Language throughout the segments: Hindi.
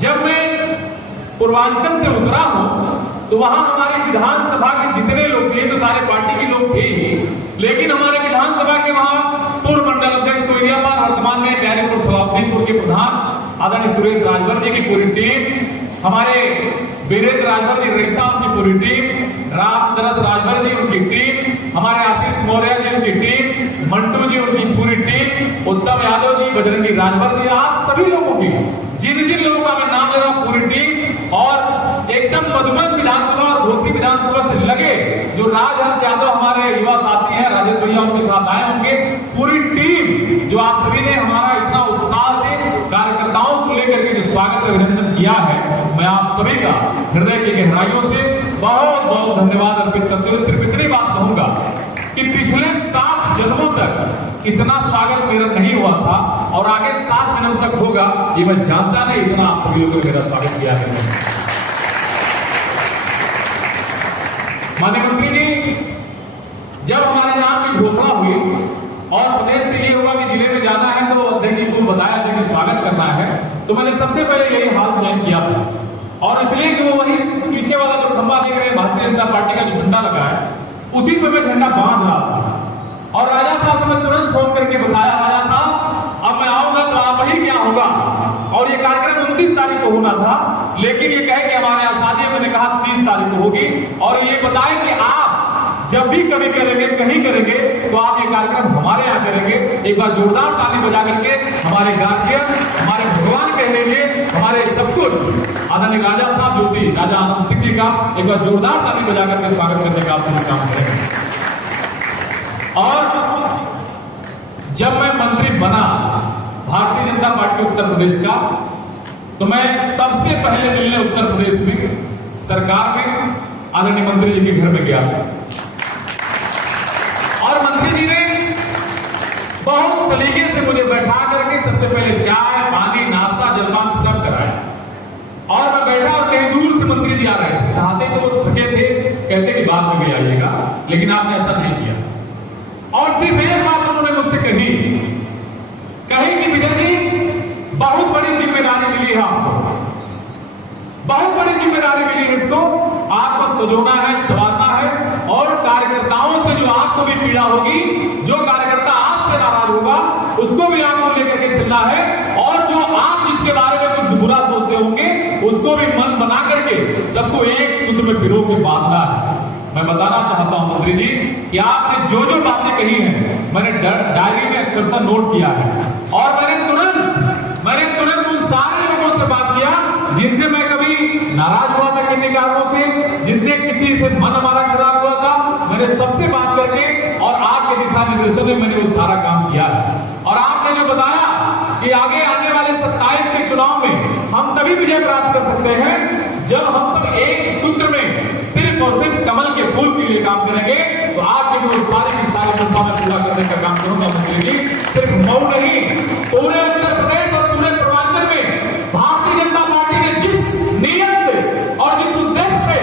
जब मैं पूर्वांचल से उतरा हूं तो वहां हमारे विधानसभा के जितने लोग थे तो सारे पार्टी के लोग थे ही, लेकिन हमारे विधानसभा के वहां पूर्व मंडल अध्यक्ष कोइलियाबाद, वर्तमान में प्यारेपुर सवाब्दीपुर के प्रधान आदरणीय सुरेश राजभर जी की पूरी टीम, हमारे वीरेंद्र राजभर जी रईसा उनकी पूरी टीम, रामदरस राजभर जी उनकी टीम, हमारे आशीष मौर्य जी उनकी टीम, मंटू जी उनकी पूरी टीम, उत्तम यादव जी, बजरंगी राजभर जी, आप सभी लोगों की जिन जिन लोगों का मैं नाम ले रहा हूं पूरी टीम, और एकदम मधुबन विधानसभा और घोसी विधानसभा से लगे जो राजहंस यादव हमारे युवा साथी हैं, राजेश भैया उनके साथ आए होंगे, पूरी टीम जो आप सभी ने हमारा इतना उत्साह से कार्यकर्ताओं को लेकर के जो स्वागत अभिनंदन किया है, मैं आप सभी का हृदय की गहराइयों से बहुत बहुत धन्यवाद अर्पित करते हुए सिर्फ इतनी बात कहूंगा कि पिछले 7 जन्मों तक इतना स्वागत मेरा नहीं हुआ था और आगे 7 जन्म तक होगा ये मैं जानता नहीं, इतना आप सभी लोगों ने मेरा स्वागत किया है। माननीय मंत्री जी, जब हमारे नाम की घोषणा हुई और प्रदेश से ये होगा कि जिले में जाना है तो अध्यक्ष जी को बताया था कि स्वागत करना है, तो मैंने सबसे पहले यही हाल चयन किया था, और इसलिए कि वो वही पीछे वाला जो खंभा देख रहे हैं भारतीय जनता पार्टी का जो झंडा लगा है उसी पर मैं झंडा बांध रहा था, और राजा साहब से मैं तुरंत फोन करके बताया, राजा साहब अब मैं आऊंगा तो आप ही क्या होगा, और ये कार्यक्रम 29 तारीख को होना था, लेकिन ये कहे कि हमारे यहाँ शादी, मैंने कहा 30 तारीख को होगी, और ये बताए कि आप जब भी कभी करेंगे कहीं करेंगे तो आप ये कार्यक्रम हमारे यहाँ करेंगे। एक बार जोरदार ताली बजा करके हमारे गार्जियन, हमारे भगवान कह लीजिए, हमारे सब कुछ आदरणीय राजा साहब ज्योति राजा आनंद सिंह जी का एक बार जोरदार ताली बजा करके स्वागत करने का आप सभी काम करेंगे। और जब मैं मंत्री बना भारतीय जनता पार्टी उत्तर प्रदेश का, तो मैं सबसे पहले मिलने उत्तर प्रदेश में सरकार में आदरणीय मंत्री जी के घर में गया था, और मंत्री जी ने बहुत सलीके से मुझे बैठा करके सबसे पहले चाय, पानी, नाश्ता, जलपान सब कराया, और मैं बैठा और कहीं दूर से मंत्री जी आ रहे थे, चाहते तो वो थके थे, कहते कि बाद में भी आइएगा, लेकिन आपने ऐसा नहीं किया, और सिर्फ एक बात उन्होंने मुझसे कही कि विजय जी बहुत बड़ी जिम्मेदारी मिली है आपको, बहुत बड़ी जिम्मेदारी मिली है, इसको आपको सजोना है, संवारना है, और कार्यकर्ताओं से जो आपको भी पीड़ा होगी, जो कार्यकर्ता आपसे नाराज होगा उसको भी आपको लेकर के चलना है, और जो आप जिसके बारे में कुछ बुरा सोचते होंगे उसको भी मन बना करके सबको एक सूत्र में पिरो के बांधना है। मैं बताना चाहता हूं मंत्री जी कि आपने जो जो बातें कही हैं मैंने डायरी में अक्षरशः नोट किया है, और मैंने तुरंत उन सारे लोगों से बात किया जिनसे मैं कभी नाराज हुआ था किन्हीं कारणों से, जिनसे किसी से मन हमारा खराब हुआ था, मैंने सबसे बात करके और आपके दिशा निर्देशों में मैंने वो सारा काम किया है। और आपने जो बताया कि आगे आने वाले 27 के चुनाव में हम तभी विजय प्राप्त कर सकते हैं जब हम सब एक सूत्र में सिर्फ और सिर्फ कमल के फूल के लिए काम करेंगे, तो आपके जो सारे के सारे मुद्दा में पूरा करने का काम करूंगा मंत्री जी। सिर्फ मऊ नहीं, पूरे उत्तर प्रदेश और पूरे पूर्वांचल में भारतीय जनता पार्टी ने जिस नियत से और जिस उद्देश्य से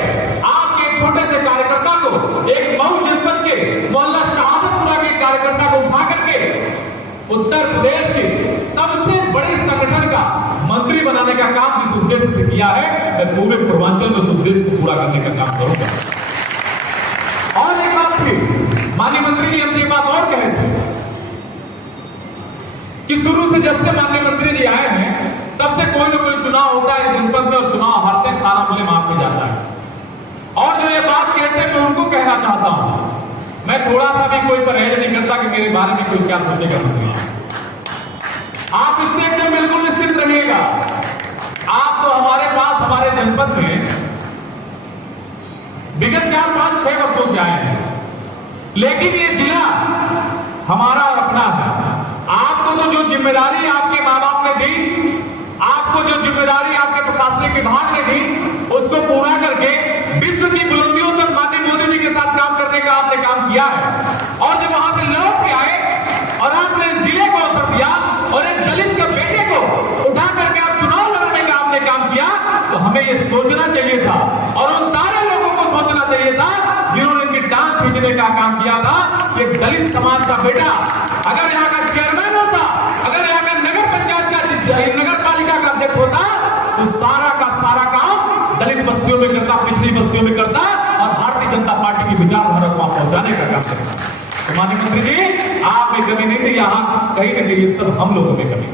आपके एक छोटे से कार्यकर्ता को, एक मऊ जनपद के मोहल्ला शहादतपुरा के कार्यकर्ता को उठा करके उत्तर प्रदेश के सबसे बड़े संगठन का मंत्री बनाने का काम जिस उद्देश्य से किया है, मैं पूरे पूर्वांचल में उस उद्देश्य को पूरा करने का काम करूंगा। और एक बात थी, माननीय मंत्री जी हमसे एक बात और कहे थे कि शुरू से जब से माननीय मंत्री जी आए हैं तब से कोई ना कोई चुनाव होता है जनपद में, और चुनाव हारते सारा ब्लेम आप पे जाता है। और जो ये बात कहते हैं मैं उनको कहना चाहता हूं, मैं थोड़ा सा भी कोई परहेज नहीं करता कि मेरे बारे में कोई क्या सोचेगा। आप इससे एकदम बिल्कुल निश्चित रहिएगा, आप तो हमारे पास हमारे जनपद में विगत 4, 5, 6 वर्षों से आए हैं, लेकिन ये जिला हमारा अपना है। आपको तो जो जिम्मेदारी आपके माँ बाप ने दी, आपको जो जिम्मेदारी आपके प्रशासनिक विभाग ने दी, उसको पूरा करके विश्व की बुलंदियों तक माननीय मोदी जी के साथ काम करने का आपने काम किया है। और जब वहां से लौट के आए और आपने जिले को अवसर दिया और एक दलित के बेटे को उठा करके आप चुनाव लड़ने का आपने काम किया, तो हमें ये सोचना चाहिए था, और उन सारे लोगों को सोचना चाहिए था जिन्होंने इनकी टांग खींचने का काम किया था। कि दलित समाज का बेटा अगर यहाँ का चेयरमैन होता, अगर यहाँ का नगर पंचायत का नगर पालिका का अध्यक्ष होता, तो ये सारा का सारा काम दलित बस्तियों में करता, पिछड़ी बस्तियों में करता और भारतीय जनता पार्टी की विचारधारा को वहां पहुंचाने का काम करता। तो माननीय मंत्री जी, आप में कमी नहीं थी, यहाँ कहीं ना कहीं ये सब हम लोगों में कमी।